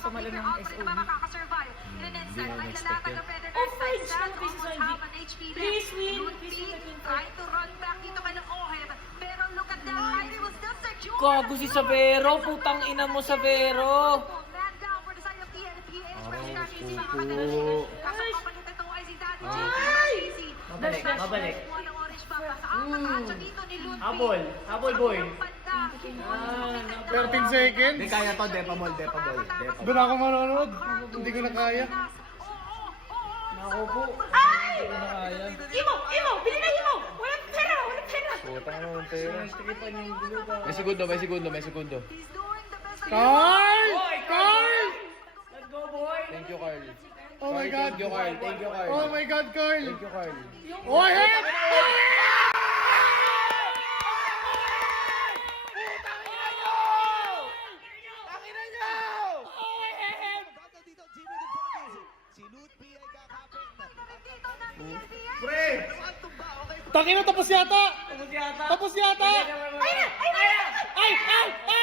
sumalo ng SO. Offside siya, please win. Please win. Gago si Savero, putang ina mo Savero. Mabalik. Habol boy. 13 seconds. Hindi kaya to, Depa Ball. Doon ako manonood. Hindi ko na kaya. Naku po. Ay! Hindi ko na kaya. Imo! Bili na Imo! Walang pera! Putang ano yung pera. Stripan yung gulo ba? May segundo. Carl! Carl! Let's go boy! Thank you, Carl. Oh my God. Thank you, Carl. Oh my God, Carl! Thank you, Carl. Oh, head! Pre! Tangina, tapos yata! Tapos yata! Tapos yata! Ay! Ay!